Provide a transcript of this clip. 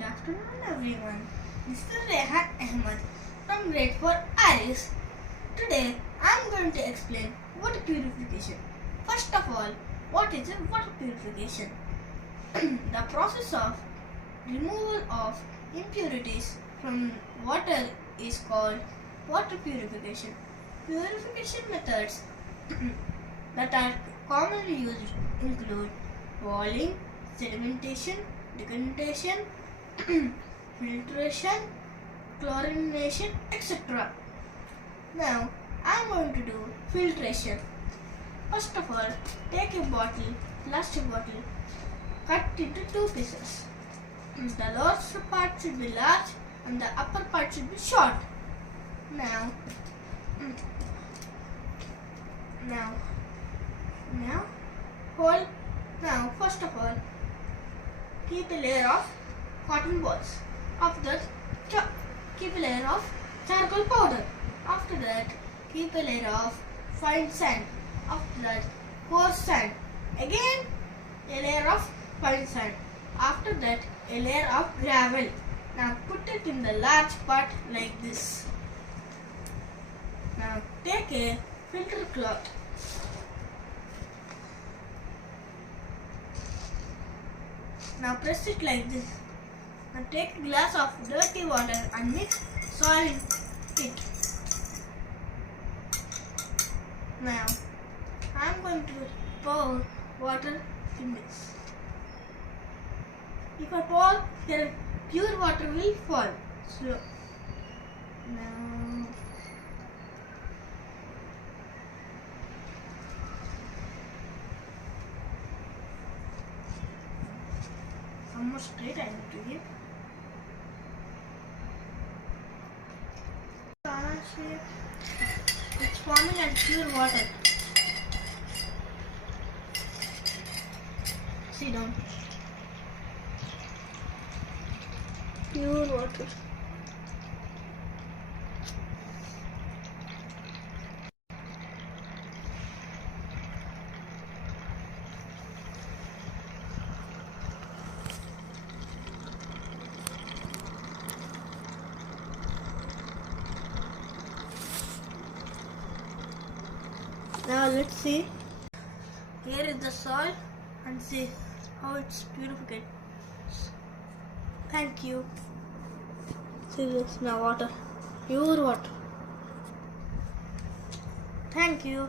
Good afternoon everyone. This is Rehan Ahmed from Grade-4 Iris. Today I am going to explain water purification. First of all, what is water purification? The process of removal of impurities from water is called water purification. Purification methods that are commonly used include boiling, sedimentation, decantation, filtration, chlorination, etc. Now I am going to do filtration. First of all, take a bottle, plastic bottle, cut into two pieces. The lower part should be large and the upper part should be short. Now first of all, keep a layer of cotton balls. After that, keep a layer of charcoal powder. After that, keep a layer of fine sand. After that, coarse sand. Again, a layer of fine sand. After that, a layer of gravel. Now put it in the large pot like this. Now take a filter cloth. Now press it like this. Now take a glass of dirty water and mix soil in it. Now I am going to pour water in this. If I pour, then pure water will fall. So now some more straight I need to give. It's forming as pure water. See down. Pure water. Now let's see. Here is the soil and see how it's purified. Thank you. See this now water. Pure water. Thank you.